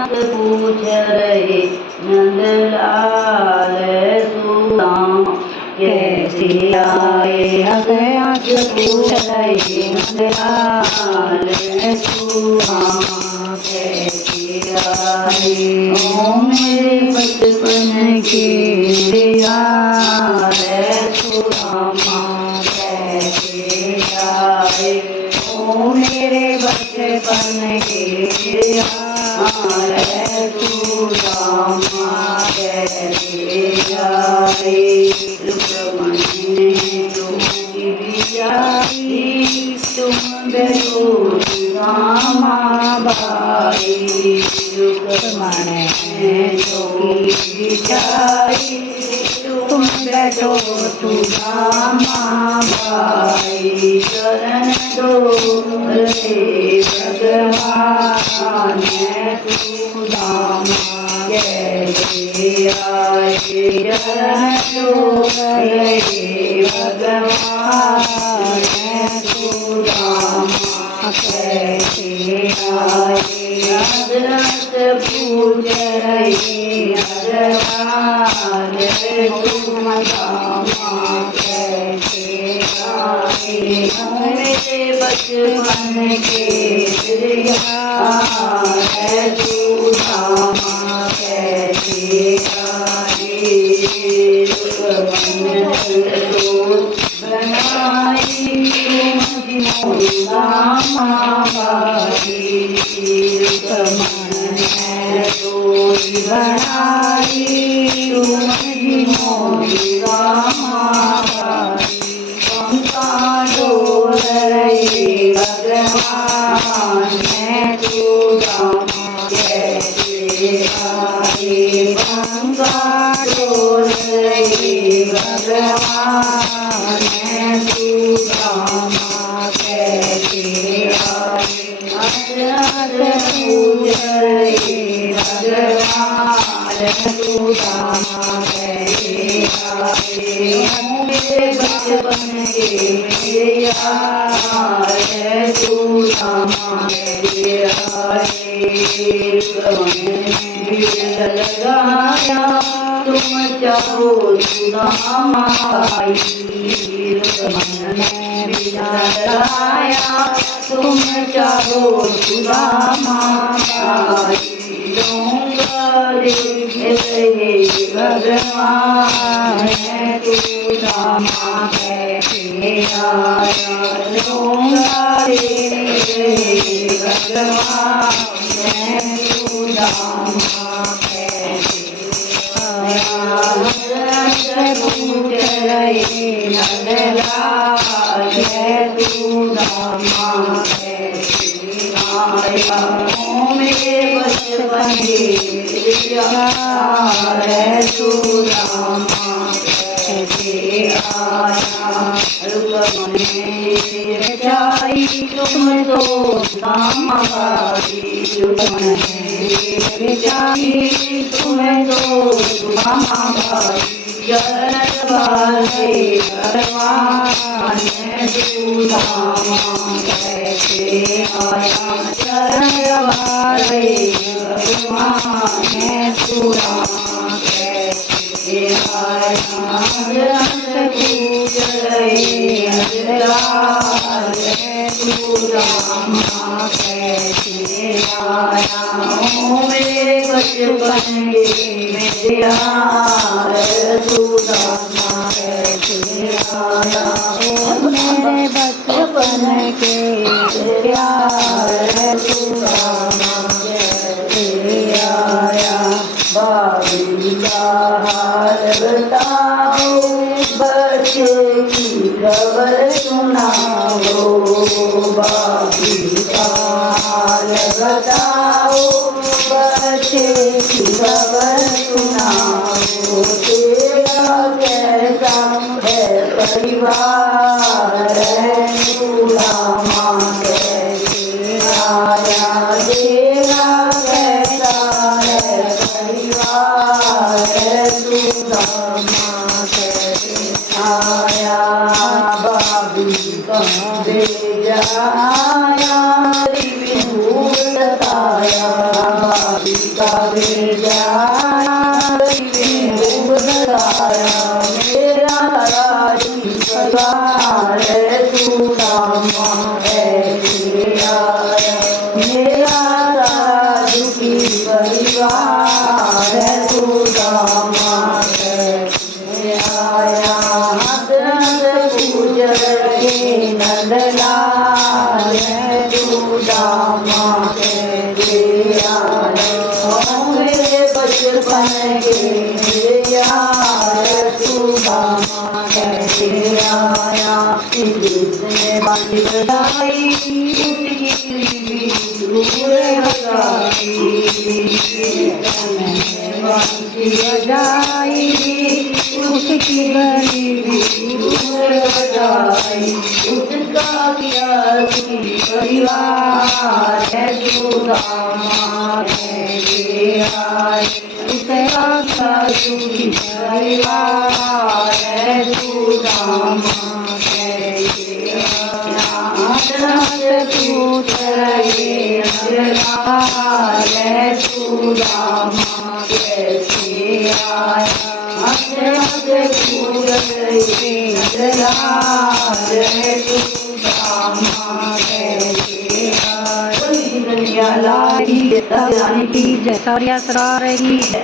पूछ रहे नंदलाल सुदामा कैसे आए। अज्ञात पूछ रहे नंदलाल सुदामा कैसे आए। ओ मेरे बचपन के यार सुदामा कैसे आए। ओ मेरे बचपन के यार सुदामा कैसे आए। रुक्मणी ने टोकी बिचारी तुम बैठो सुदामा बाई। रुक्मणी ने टोकी बिचारी तुम बैठो सुदामा बाई। चरण डोले भगवान सुदामा कैसे आए। चरण डोले भगवान सुदामा कैसे आए। अज्ञात पूछ रहे नंदलाल सुदामा कैसे आए। मेरे बचपन के यार सुदामा कैसे आए। बनाई तुम सुदामा बाई। बनाई तुम सुदामा बाई। पंखा डोल रहे भगवान सुदामा कैसे आए। पंखा डोल रहे भगवान सुदामा कैसे आए। अज्ञात पूछ रहे भगवान सुदामा कैसे आए। मेरे बचपन के यार सुदामा कैसे आए। लगाया तुम चाहो सुदामा बाई। लगाया तुम चाहो सुदामा बाई। भगवान सुदामा कैसे आया। भगवान सुदामा कैसे आया। पूछ रहे नंदलाल सुदामा कैसे आया। ओ मेरे बचपन के यार सुदामा कैसे आया। रुक्मणी बेचारी तुम तो सुदामा बाई। रुक्मणी बेचारी तुम तो सुदामा बाई। चरण बाले भगवान सुदामा कैसे आया। चरण बाले भगवान सुदामा कैसे आया। पूछ रहे नंदलाल सुदामा कैसे आया। ओ मेरे बचपन के यार सुदामा कैसे आया। ओ मेरे बचपन के यार सुदामा कैसे आया। बाबी का हाल बताओ बच्चे की खबर सुनाओ। बाबी का हाल बताओ बच्चे की खबर सुनाओ। तेरा कैसा है परिवार सुदामा कैसे आया। तेरा कैसा है परिवार सुदामा कैसे आया। बाबी दे जाया विधु बताया। सीता भेजा बताया मेरा राजी परिवार सुदामा ऐसे आया मेरा राजी परिवार सुदामा ऐसे आया हंस हंस पूज के नंदलाल सुदामा कैसे आया मेरे बचपन के यार सुदामा कैसे आया जिसने बांध बनाई उसकी दूर हटाई बजाई उसकी गली दूर हटाई उसका किया परिवार है सुदामा कैसे आए उसका सुखी परिवार है सुदामा कैसे आया पुत्र ये सुदामा कैसे आया पुत्र ये सुदामा कैसे आया। की जैसा रही है।